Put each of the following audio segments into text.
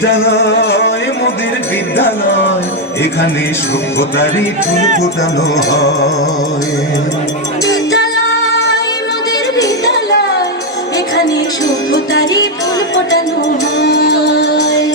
বিদ্যালয় মোদের বিদ্যালয়, এখানে সভ্যতারই ফুল ফোটানো হয়। বিদ্যালয় মোদের বিদ্যালয়, এখানে সভ্যতারই ফুল ফোটানো হয়।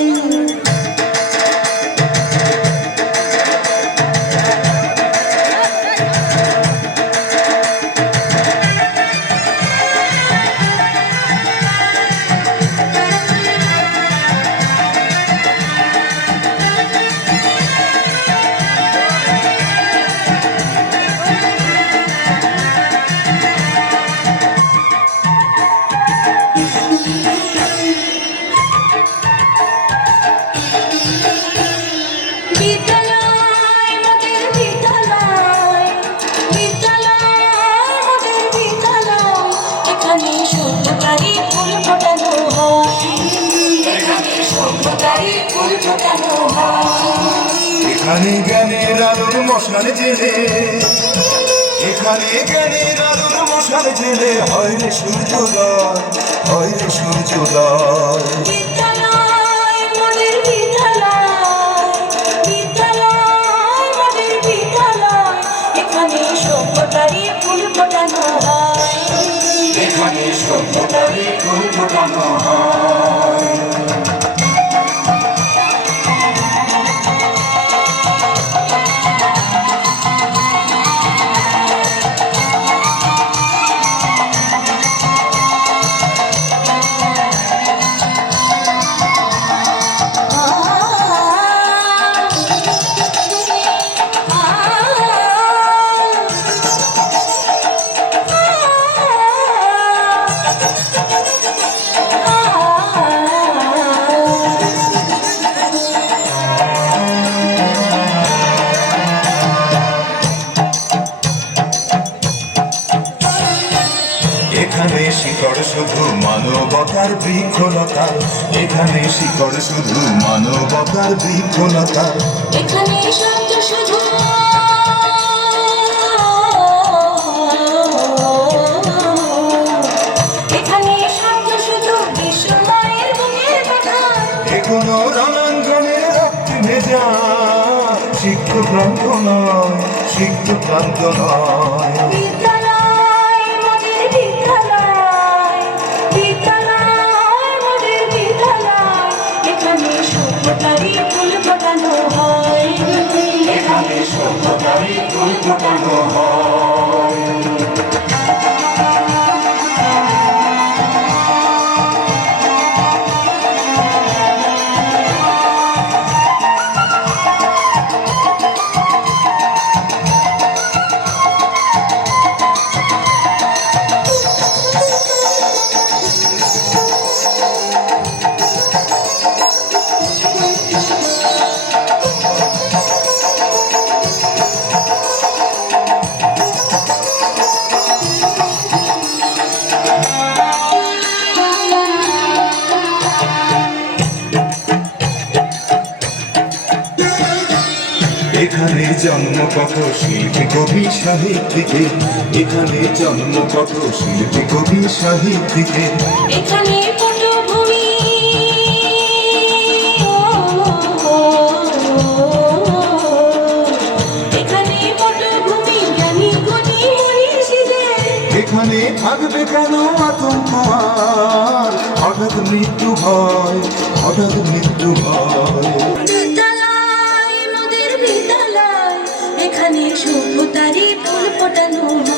এখানে জ্ঞানের আলোর মশাল জেলে, এখানে জ্ঞানের আলোর মশাল জেলে হয় রে সূর্যোদয়, হয় রে সূর্যোদয়। বিদ্যালয় মোদের বিদ্যালয়, বিদ্যালয় মোদের বিদ্যালয়, এখানে সভ্যতারই ফুল ফোটানো হয়। এখানে সভ্যতারই ফুল ফোটানো হয়। এখানে শিকড় শুধু মানবতার বৃক্ষলতা, এখানে শিকড় শুধু মানবতার বৃক্ষলতা। এখানে শব্দ শুধু এখানে শব্দ শুধু বিশ্বময়ের বুকের ব্যথা। এখনো রণাঙ্গনের রক্তে ভেজা, সিক্ত প্রান্ত নয়, সিক্ত প্রান্ত নয়। বিদ্যালয় মোদের বিদ্যালয়, বিদ্যালয় মোদের বিদ্যালয়, এখানে সভ্যতারই ফুল ফোটানো হয়। এখানে সভ্যতারই ফুল ফোটানো হয়। এখানে জন্ম কত শিল্পী কবি সাহিত্যিকে, এখানে জন্ম কত শিল্পী কবি সাহিত্যিকে। এখানে পটভূমি, এখানে পটভূমি জ্ঞানী গুণী মনীষীদের। এখানে থাকবে কেন আতঙ্ক আর, হঠাৎ মৃত্যু ভয়, হঠাৎ মৃত্যু ভয়। বিদ্যালয় মোদের বিদ্যালয়, এখানে সভ্যতারই ফুল ফোটানো হয়।